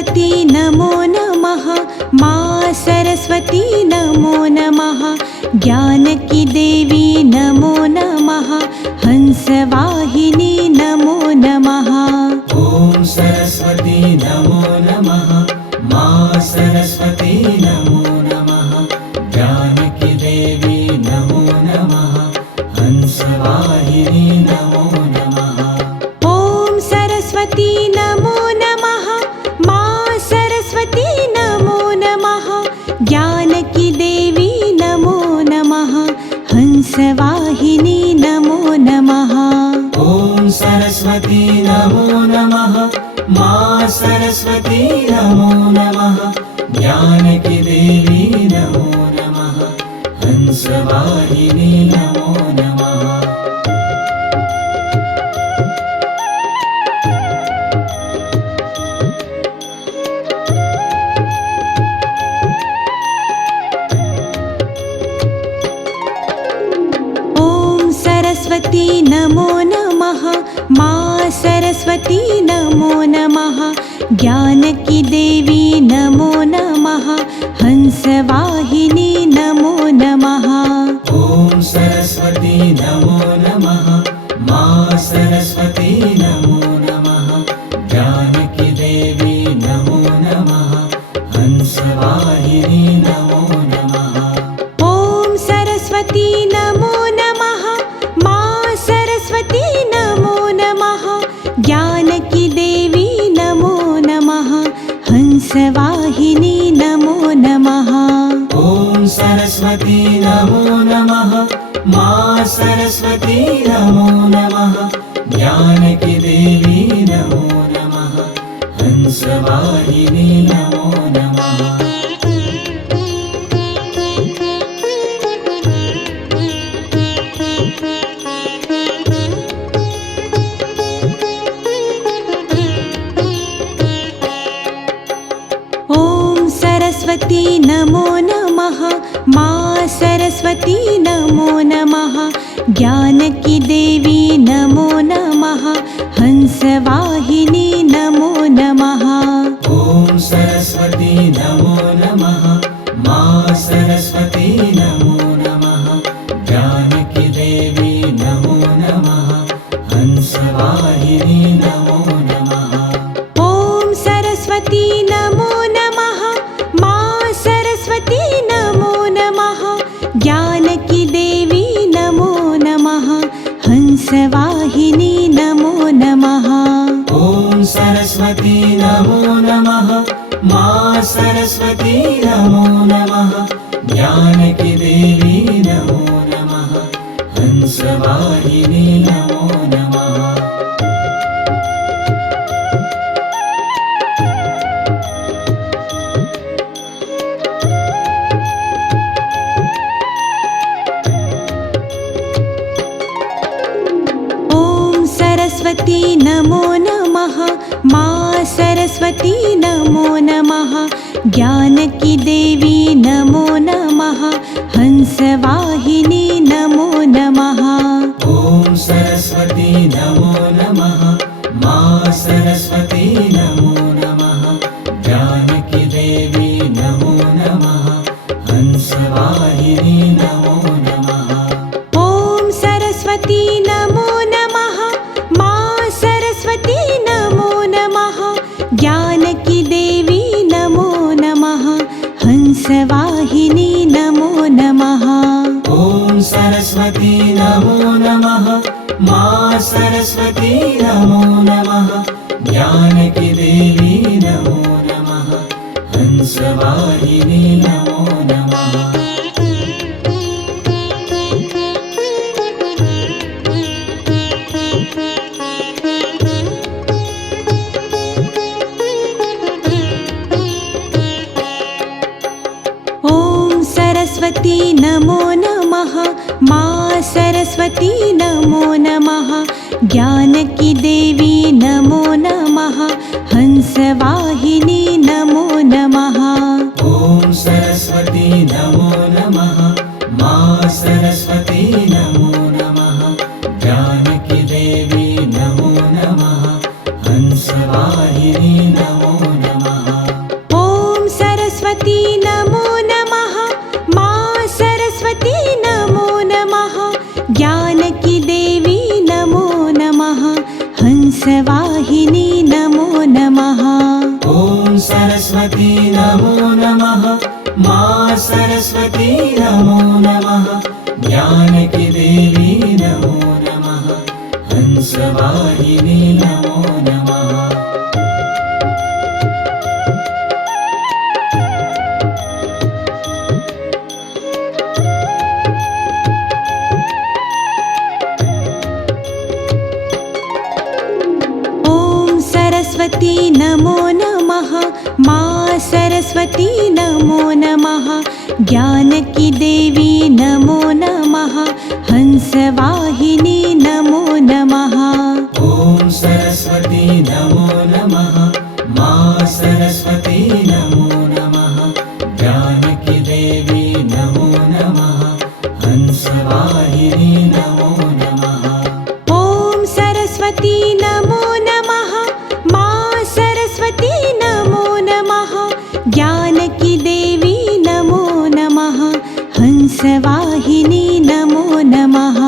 सरस्वती नमो नमः। माँ सरस्वती नमो नमः। ज्ञान की देवी नमो नमः। हंसवाहिनी नमो नमः। ओम सरस्वती नमो नमः। माँ सरस्वती नमो नमः। ज्ञान की देवी नमो नमः। हंसवाहिनी नमो नमः। ओम सरस्वती नमो नमः। माँ सरस्वती नमो नमः। ज्ञान की देवी नमो नमः। हंसवाहिनी नमो नमः। ओम सरस्वती नमो नमः। माँ सरस्वती नमो नमः। ज्ञान की देवी नमो नमः। हंसवाहिनी नमो नमः। ओम सरस्वती नमो नमः। माँ सरस्वती नमो नमः। ज्ञान की देवी नमो नमः। हंसवाहिनी नमो नमः। ओम सरस्वती नमो नमः। माँ सरस्वती नमो नमः। ज्ञान की देवी नमो नमः। हंसवाहिनी नमो नमः। ओम सरस्वती नमो नमः। माँ सरस्वती नमो नमः। ज्ञान की देवी नमो नमः। हंसवाहिनी नमो नमः। ओम सरस्वती नमो नमः। माँ सरस्वती नमो नमः। ज्ञान की देवी नमो नमः। हंसवाहिनी नमो नमः। ओम सरस्वती नमो नमः। माँ सरस्वती नमो नमः। ज्ञान की देवी नमो नमः। हंसवाहिनी नमो नमः। ओम सरस्वती नमो नमः। माँ सरस्वती नमो नमः। ज्ञान की देवी नमो नमः। हंसवाहिनी नमो नमः। ओम सरस्वती नमो नमः। माँ सरस्वती नमो नमः। ज्ञान की देवी नमो नमः। हंसवाहिनी नमो नमः। ओम सरस्वती नमो नमः। माँ सरस्वती नमो नमः। ज्ञान की देवी नमो नमः। हंसवाहिनी नमो नमः। ओम सरस्वती नमो नमः। माँ सरस्वती नमो नमः। ज्ञान की देवी नमो नमः। हंसवाहिनी नमो नमः। ओम सरस्वती नमो नमः। माँ सरस्वती नमो नमः। ज्ञान की देवी नमो नमः। हंसवाहिनी नमो नमः। ओम सरस्वती नमो नमः। माँ सरस्वती नमो नमः। ज्ञान की देवी नमो नमः। हंसवाहिनी नमो नमः। ओम सरस्वती नमो नमः। माँ सरस्वती नमो नमः। ज्ञान की देवी नमो नमः। हंसवाहिनी नमो नमः। ओम सरस्वती नमो नमः। माँ सरस्वती नमो नमः। ज्ञान की देवी नमो नमः। हंसवाहिनी नमो नमः। ओम सरस्वती नमो नमः। माँ सरस्वती नमो नमः। ज्ञान की देवी नमो नमः। हंसवाहिनी नमो नमः। हंसवाहिनी नमो नमः। सरस्वती नमो नमः। माँ सरस्वती नमो नमः। ज्ञान की देवी नमो नमः। हंसवाहिनी नमो नमः। ॐ सरस्वती नमो नमः। माँ सरस्वती नमो नमः। ज्ञान की देवी नमो नमः। हंसवाहिनी नमो नमः। ॐ सरस्वती नमो नमः। माँ सरस्वती नमो नमः। ज्ञान की देवी नमो नमः। हंसवाहिनी नमो नमः।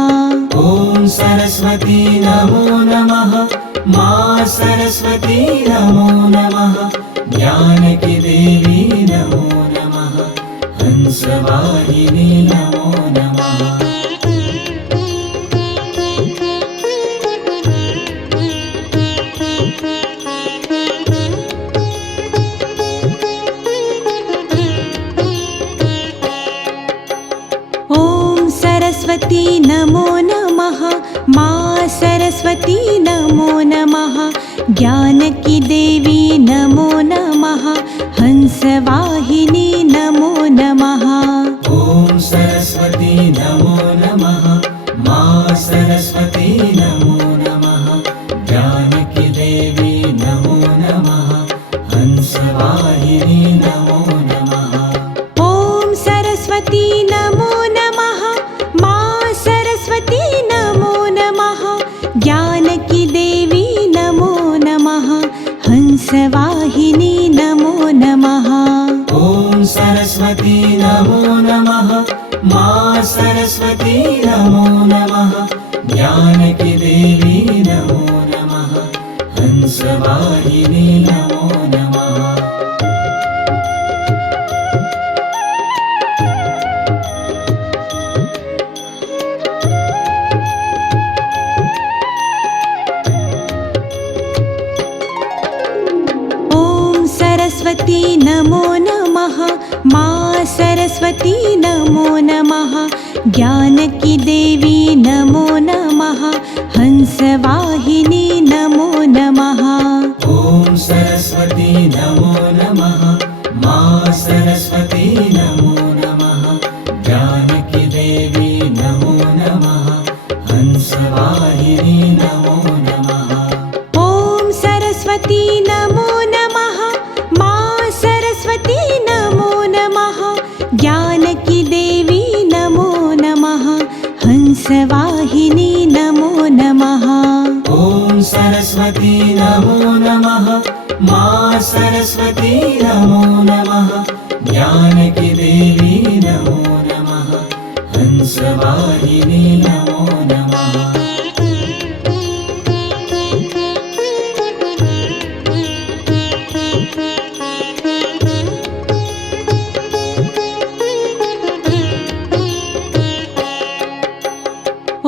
ॐ सरस्वती नमो नमः। माँ सरस्वती नमो नमः। ज्ञान की देवी नमो नमः। हंसवाहिनी नमो नमः। ॐ सरस्वती नमो नमः। माँ सरस्वती नमो नमः। ज्ञान की देवी नमो नमः। हंसवाहिनी नमो नमः। ॐ सरस्वती नमो नमः। माँ सरस्वती नमो नमः। ज्ञान की देवी नमो नमः। हंसवाहिनी नमो नमः। ॐ सरस्वती नमो नमः। माँ सरस्वती नमो नमः। ज्ञान की देवी नमो नमः। हंसवाहिनी नमो नमः। ॐ सरस्वती नमो नमः। माँ सरस्वती नमो नमः। ज्ञान की देवी नमो नमः। हंसवाहिनी नमो नमः। ॐ सरस्वती नमो नमः। माँ सरस्वती नमो नमः। ज्ञान की देवी नमो नमः। हंसवाहिनी नमो नमः। ॐ सरस्वती नमो नमः। माँ सरस्वती नमो नमः। ज्ञान की देवी नमो नमः। हंसवाहिनी नमो नमः। ॐ सरस्वती नमो नमः। माँ सरस्वती नमो नमः। ज्ञान की देवी नमो नमः। हंसवाहिनी नमो नमः। ॐ सरस्वती नमो नमः। माँ सरस्वती नमो नमः। ज्ञान की देवी नमो नमः। हंसवाहिनी नमो नमः।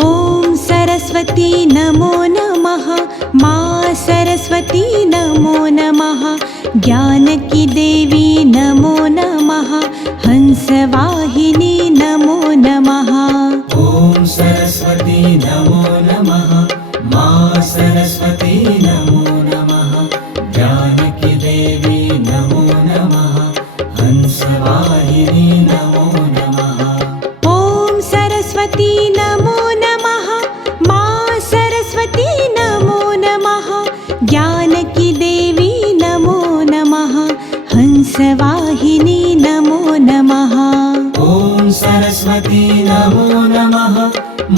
ॐ सरस्वती नमो नमः। माँ सरस्वती नमो नमः। ज्ञान की देवी नमो नमः। हंसवाहिनी नमो नमः। ॐ सरस्वती नमो नमः। माँ सरस्वती नमो नमः। ज्ञान की देवी नमो नमः। हंसवाहिनी नमो नमः। ॐ सरस्वती नमो नमः। माँ सरस्वती नमो नमः। ज्ञान की देवी नमो नमः। हंसवाहिनी नमो नमः। ॐ सरस्वती नमो नमः।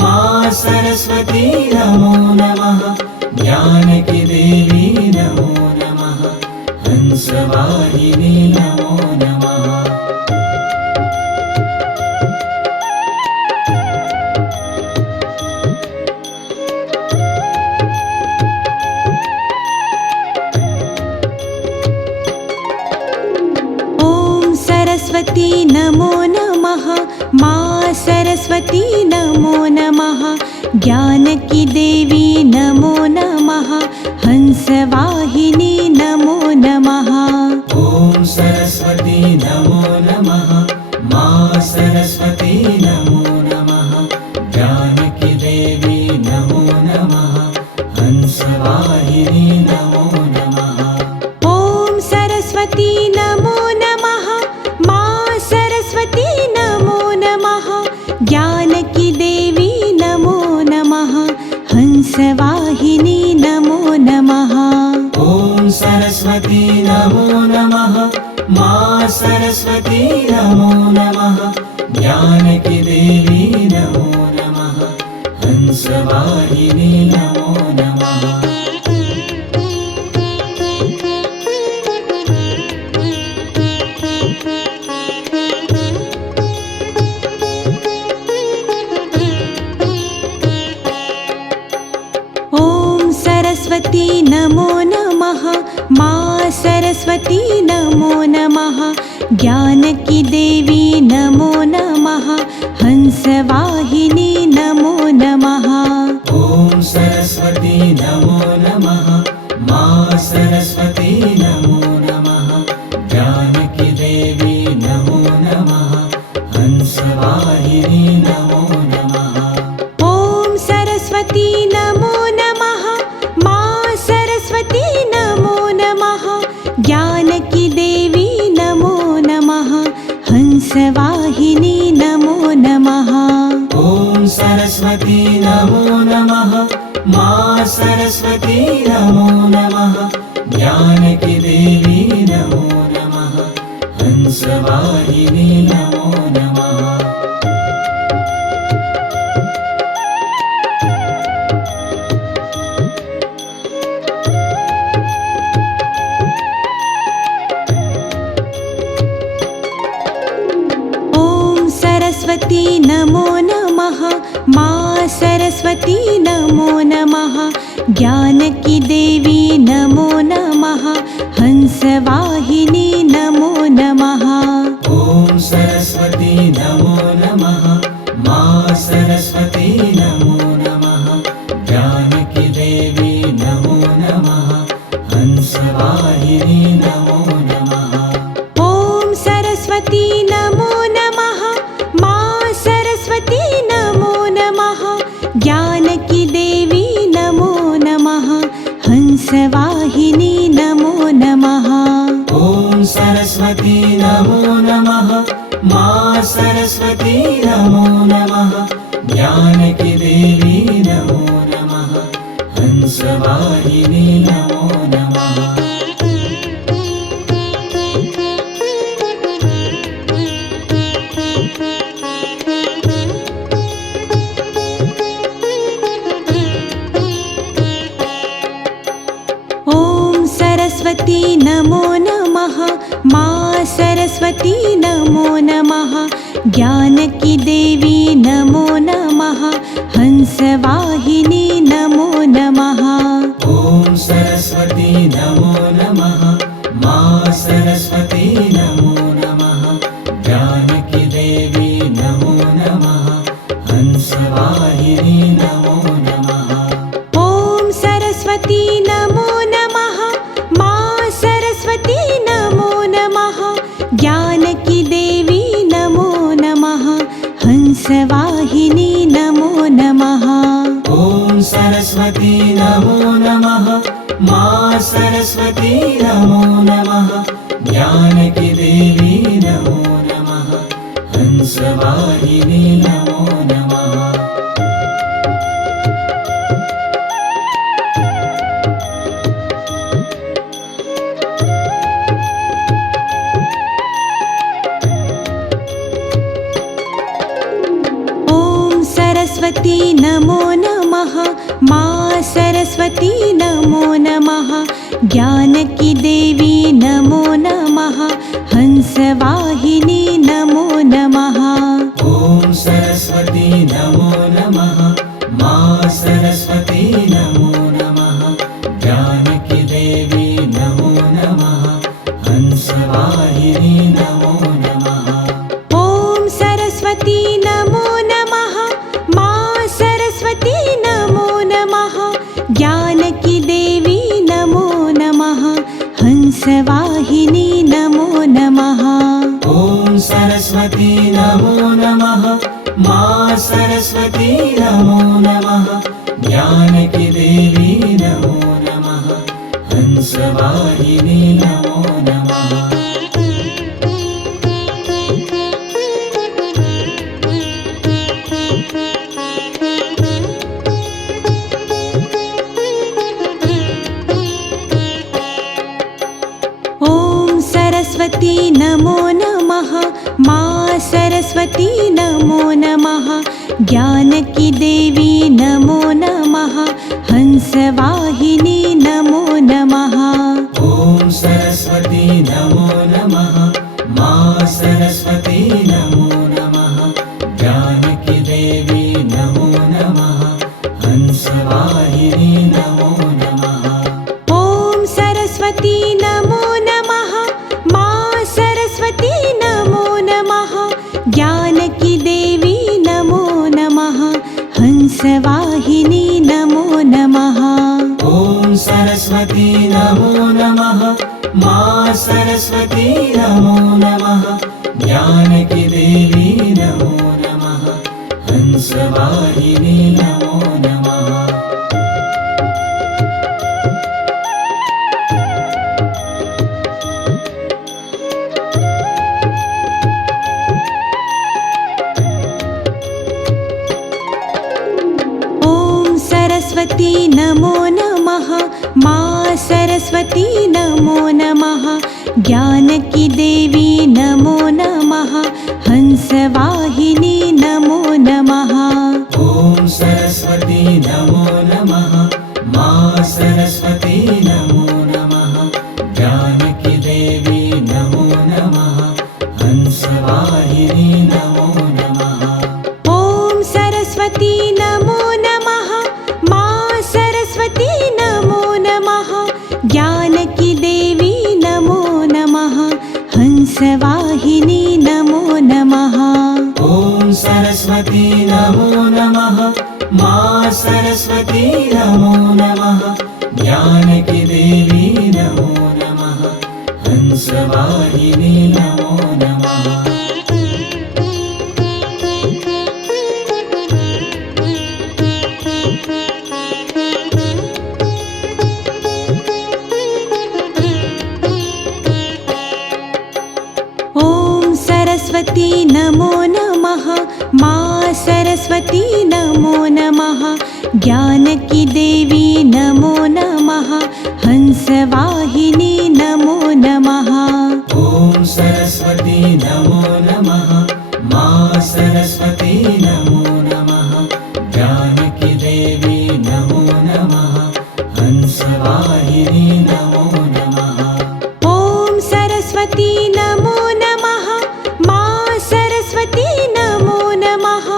माँ सरस्वती नमो नमः। ज्ञान की देवी नमो नमः। हंसवाहिनी नमो नमः। ॐ सरस्वती नमो नमः। माँ सरस्वती नमो नमः। ज्ञान की देवी नमो हंसवाहिनी नमो नमः। ॐ सरस्वती नमो नमः। मा सरस्वती नमो नमः। ज्ञान की देवी नमो नमः। हंसवाहिनी नमो नमः। ॐ सरस्वती नमो नमः। मा सरस्वती नमो नमः। ज्ञान की देवी नमो नमः। हंसवाहिनी नमो नमः। ॐ सरस्वती नमो नमः। मा सरस्वती नमो नमः। ज्ञान की देवी नमो नमः। हंसवाहिनी नमो नमः। ॐ सरस्वती नमो नमः। मा सरस्वती नमो नमः। ज्ञान की देवी नमो नमः। हंसवाहिनी नमो नमः। ॐ सरस्वती नमो नमः। मा सरस्वती नमो नमः। ज्ञान की देवी नमो नमः। हंसवाहिनी नमो नमः। ॐ सरस्वती नमो नमः। मा सरस्वती नमो नमः। ज्ञान की देवी नमो नमः। हंसवाहिनी नमो नमः। ॐ सरस्वती नमो नमः। मा सरस्वती नमो नमः। ज्ञान की देवी नमो नमः। हंसवाहिनी नमो नमः। ॐ सरस्वती नमो नमः। मा सरस्वती नमो नमः। ज्ञान की देवी नमो नमः। हंसवाहिनी नमो नमः। ॐ सरस्वती नमो नमः। मा सरस्वती नमो नमः। ज्ञान की देवी नमो नमः। हंसवाहिनी नमो नमः। ॐ सरस्वती नमो नमः। मा सरस्वती नमो नमः। ज्ञान की देवी नमो नमः। हंसवाहिनी नमो नमः। ॐ सरस्वती नमो नमः। मा सरस्वती नमो नमः। ज्ञान की देवी नमो नमः। हंसवाहिनी नमो नमः। ॐ सरस्वती नमो नमः। मा सरस्वती नमो नमः। ज्ञान की देवी नमो नमः। हंसवाहिनी नमो नमः। ॐ सरस्वती नमो नमः। मा सरस्वती नमो नमः। ज्ञान की देवी नमो नमः। हंसवाहिनी नमो नमः। ॐ सरस्वती नमो नमः। मा सरस्वती नमो नमः। ज्ञान की देवी नमो नमः। हंसवाहिनी नमो नमः। ॐ सरस्वती नमो नमः। मा सरस्वती नमो नमः। ज्ञान की देवी नमो नमः। हंसवाहिनी नमो नमः। ॐ सरस्वती नमो नमः। मा सरस्वती नमो नमः। ज्ञान की देवी नमो नमः। हंसवाहिनी नमो नमः। ॐ सरस्वती नमो नमः। मा सरस्वती नमो नमः। ज्ञान की देवी नमो नमः। हंसवाहिनी नमो नमः। ॐ सरस्वती नमो नमः। मा सरस्वती नमो नमः। ज्ञान की नमो नमः ज्ञानकी देवी नमो नमः हंसवाहिनी नमो नमः ॐ सरस्वती नमो नमः माँ सरस्वती नमो नमः ज्ञानकी देवी नमो नमः हंसवाहिनी नमो नमः ॐ सरस्वती नमो नमः माँ सरस्वती नमो नमः ज्ञानकी देवी नमो नमः हंसवाहिनी नमो नमः ॐ सरस्वती नमो नमः माँ सरस्वती नमो नमः ज्ञानकी देवी नमो नमः हंसवाहिनी नमो नमः ॐ सरस्वती नमो नमः माँ सरस्वती नमो नमः ज्ञानकी देवी नमो नमः हंसवाहिनी नमो नमः ॐ सरस्वती नमो नमः माँ सरस्वती नमो नमः ज्ञानकी देवी नमो नमः हंसवाहिनी नमो नमः ॐ सरस्वती नमो नमः माँ सरस्वती नमो नमः ज्ञानकी देवी नमो नमः हंसवाहिनी नमो नमः ॐ सरस्वती नमो नमः माँ सरस्वती नमो नमः ज्ञानकी देवी नमो नमः हंसवाहिनी नमो नमः ॐ सरस्वती नमो नमः माँ सरस्वती नमो नमः ज्ञानकी देवी नमो नमः हंसवाहिनी नमो नमः ॐ सरस्वती नमो नमः माँ सरस्वती नमो नमः ज्ञानकी देवी नमो नमः हंसवाहिनी नमो नमः ॐ सरस्वती नमो नमः माँ सरस्वती नमो नमः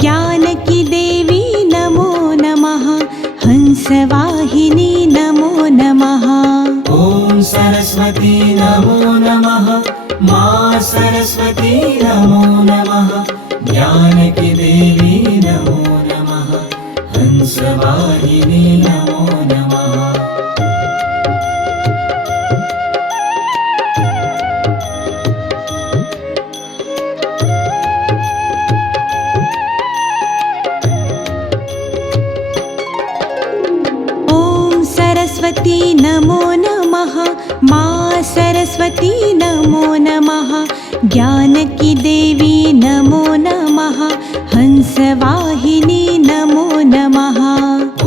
ज्ञानकी देवी नमो नमः हंसवाहिनी नमो नमः ॐ सरस्वती नमो नमः माँ सरस्वती नमो नमः ज्ञानकी देवी नमो नमः हंसवाहिनी नमो नमः ॐ सरस्वती नमो नमः माँ सरस्वती नमो नमः ज्ञानकी देवी नमो नमः हंसवाहिनी नमो नमः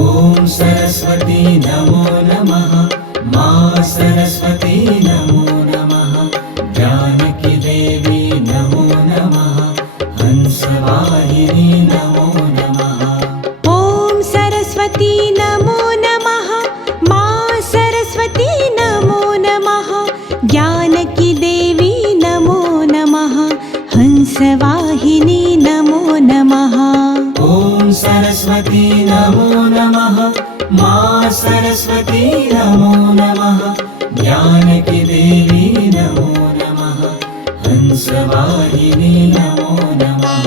ॐ सरस्वती नमो नमः माँ सरस्वती नमो नमः ज्ञानकी देवी नमो नमः हंसवाहिनी नमो नमः ॐ सरस्वती नमो नमः माँ सरस्वती नमो नमः ज्ञानकी देवी नमो नमः हंसवाहिनी नमो नमः ॐ सरस्वती नमो नमः माँ सरस्वती नमो नमः ज्ञानकी देवी नमो नमः हंसवाहिनी नमो नमः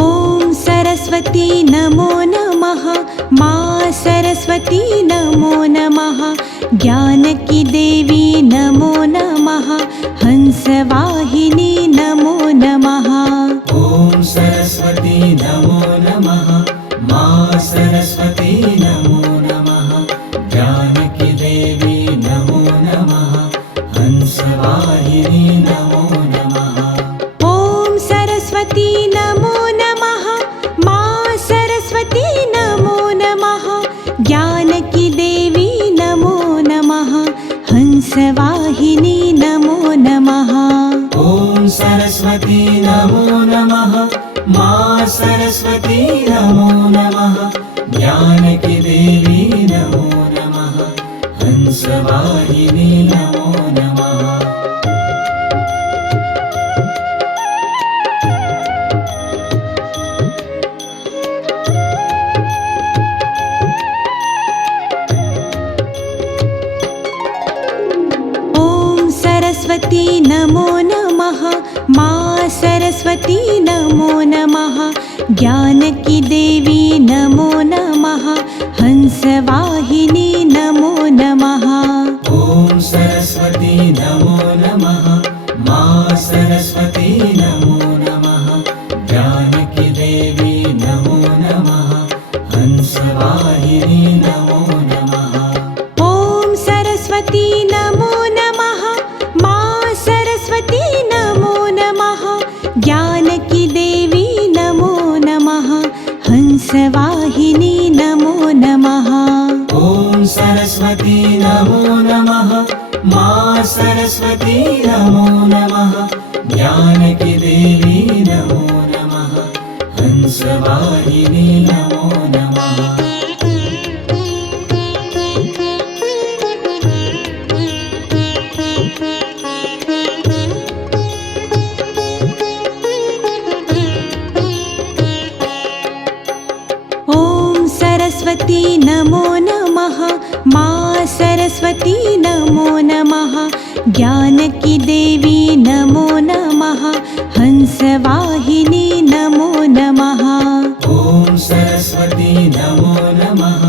ॐ सरस्वती नमो नमः माँ सरस्वती नमो नमः ज्ञानकी देवी नमो नमः हंसवाहिनी नमो नमः ॐ सरस्वती नमो नमः माँ सरस्वती नमो नमः ज्ञानकी देवी नमो नमः हंसवाहिनी नमो नमः ॐ सरस्वती नमो नमः माँ हंसवाहिनी नमो नमः। ॐ सरस्वती नमो नमः। माँ सरस्वती नमो नमः। ज्ञान की देवी नमो नमः। हंसवाहिनी नमो नमः। सरस्वती नमो नमः। माँ सरस्वती नमो नमः। ज्ञान की देवी नमो नमः। हंसवाहिनी नमो नमः। ॐ सरस्वती नमो नमः। माँ सरस्वती नमो नमः। ज्ञान की देवी नमो नमः। हंसवाहिनी नमो नमः। ॐ सरस्वती नमो नमः। माँ सरस्वती नमो नमः। ज्ञान की देवी नमो नमः। हंसवाहिनी नमो नमः। ॐ सरस्वती नमो नमः। माँ सरस्वती नमो नमः। ज्ञान की देवी नमो नमः। हंसवाहिनी नमो नमः। ॐ सरस्वती नमो नमः। माँ सरस्वती नमो नमः। ज्ञान की देवी नमो नमः। हंसवाहिनी नमो नमः। ॐ सरस्वती नमो नमः।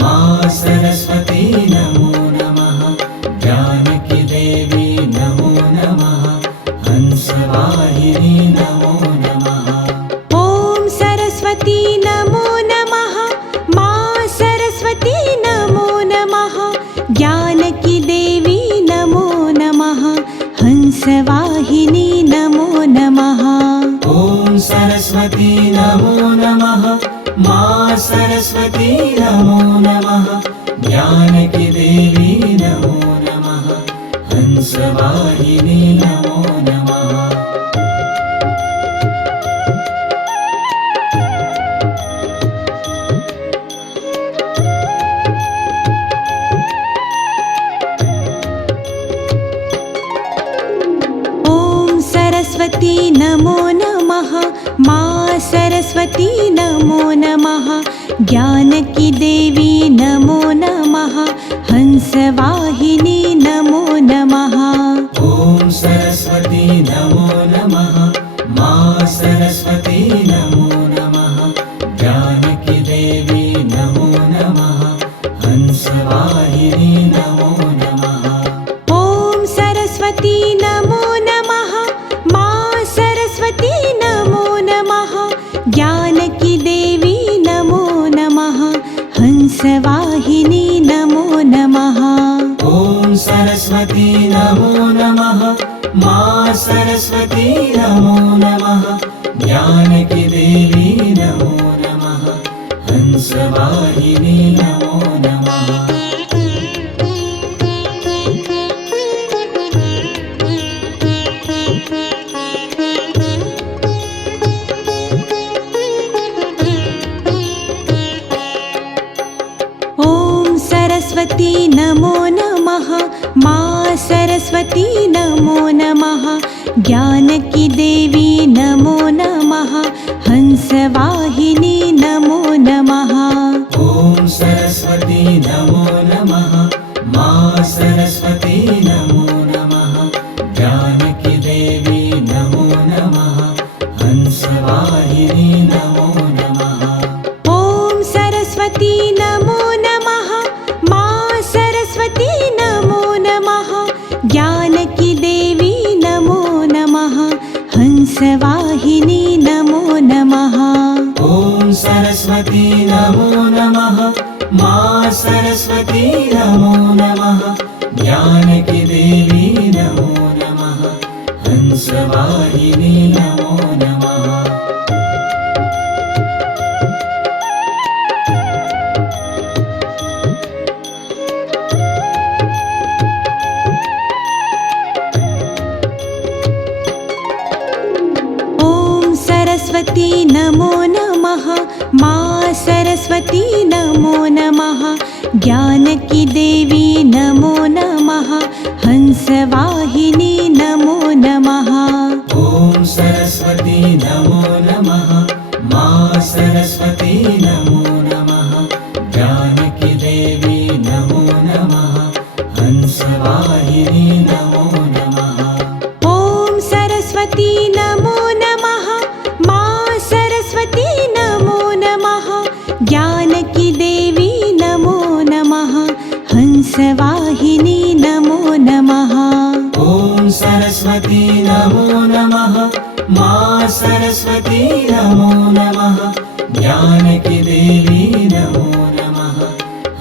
माँ सरस्वती नमो नमः। ज्ञान की देवी नमो नमः। हंसवाहिनी नमो नमः। ॐ सरस्वती नमो नमः। माँ सरस्वती नमो नमः। ज्ञान की देवी नमो नमः। हंसवाहिनी नमो नमः। ॐ सरस्वती नमो नमः। माँ सरस्वती नमो नमः। ज्ञान की देवी नमो नमः। हंसवाहिनी नमो नमः। ॐ सरस्वती नमो नमः। माँ सरस्वती नमो नमः। ज्ञान की देवी नमो नमः। हंसवाहिनी नमो नमः। ॐ सरस्वती नमो नमः। माँ सरस्वती नमो नमः। ज्ञान की देवी नमो नमः। हंसवाहिनी नमो नमः। ॐ सरस्वती नमो नमः। माँ सरस्वती नमो नमः। ज्ञान की देवी नमो नमः। हंसवाहिनी नमो नमः। ॐ सरस्वती नमो नमः। माँ सरस्वती नमो नमः। ज्ञान की देवी नमो नमः। हंसवाहिनी नमो नमः। ॐ सरस्वती नमो नमः। माँ सरस्वती नमो नमः। ज्ञान की देवी नमो नमः। हंसवाहिनी नमो नमः। ॐ सरस्वती नमो नमः। माँ सरस्वती नमो नमः। ज्ञान की देवी नमो नमः। हंसवाहिनी नमो नमः। ॐ सरस्वती नमो नमः। माँ सरस्वती नमो नमः। ज्ञान की देवी नमो नमः। हंसवाहिनी नमो नमः। ॐ सरस्वती नमो नमः। माँ सरस्वती नमो नमः। ज्ञान ज्ञानकी देवी नमो नमः हंसवाहिनी नमो नमः ॐ सरस्वती नमो नमः मां सरस्वती नमो नमः जानकी देवी नमो नमः हंसवाहिनी नमो नमः ॐ सरस्वती नमो नमः मां सरस्वती नमो नमः ज्ञानकी देवी नमो नमः हंसवाहिनी नमो नमः ॐ सरस्वती नमो नमः मां सरस्वती नमो नमः जानकी देवी नमो नमः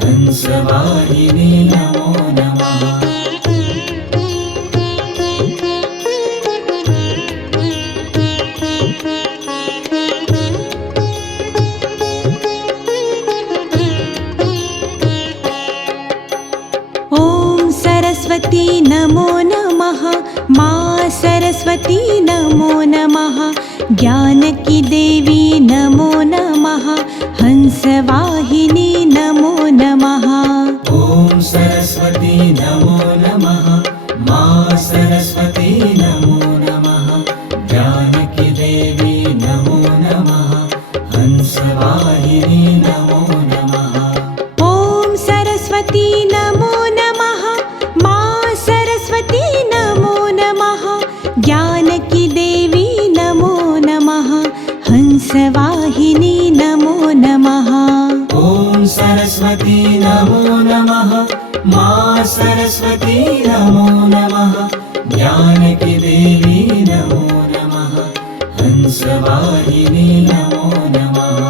हंसवाहिनी नमो नमः ॐ सरस्वती नमो नमः मां सरस्वती नमो नमः ज्ञानकी देवी नमो नमः हंसवाहिनी नमो नमः ॐ सरस्वती नमो नमः मां सरस्वती नमो नमः जानकी देवी नमो नमः हंसवाहिनी नमो नमः ॐ सरस्वती नमो नमः मां सरस्वती नमो नमः ज्ञानकी देवी नमो नमः हंसवाहिनी नमो नमः ॐ सरस्वती नमो नमः मां सरस्वती नमो नमः जानकी देवी नमो नमः हंसवाहिनी नमो नमः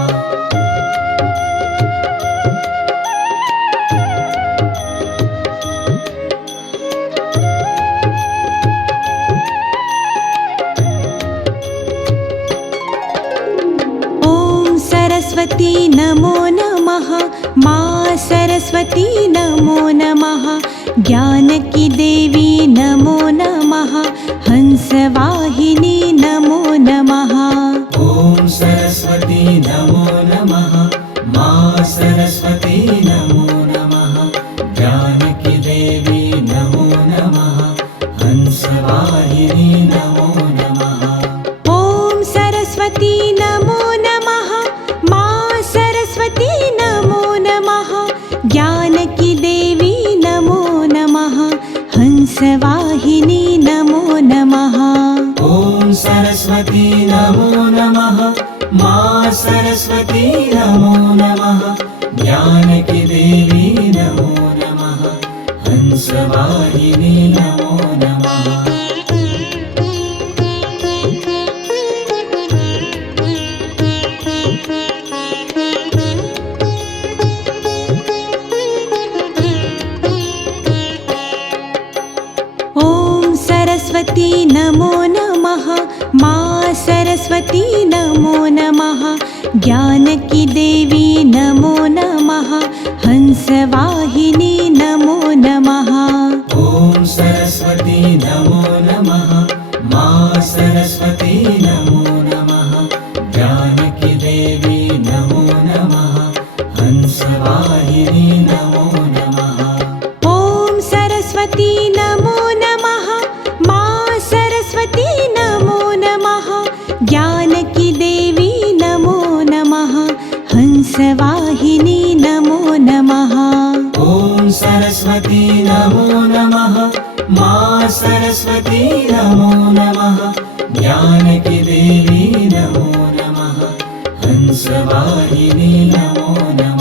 ॐ सरस्वती नमो नमः मां सरस्वती नमो नमः ज्ञानकी देवी नमो नमः हंसवाहिनी नमो नमः ॐ सरस्वती नमो नमः मां सरस्वती नमो नमः जानकी देवी नमो नमः हंसवाहिनी नमो नमः ॐ सरस्वती नमो नमः मां सरस्वती नमो नमः ज्ञानकी देवी नमो नमः हंसवाहिनी नमो नमः ॐ सरस्वती नमो नमः मां सरस्वती नमो नमः जानकी देवी नमो नमः हंसवाहिनी नमो नमः ॐ सरस्वती नमो नमः मां सरस्वती नमो नमः ज्ञानकी देवी नमो नमः हंसवाहिनी नमो नमः ॐ सरस्वती नमो नमः मां सरस्वती नमो नमः जानकी देवी नमो नमः हंसवाहिनी नमो नमः ॐ सरस्वती नमो नमः मां सरस्वती नमो नमः ज्ञानकी देवी नमो नमः हंसवाहिनी नमो नमः ॐ सरस्वती नमो नमः मां सरस्वती नमो नमः जानकी देवी नमो नमः हंसवाहिनी नमो नमः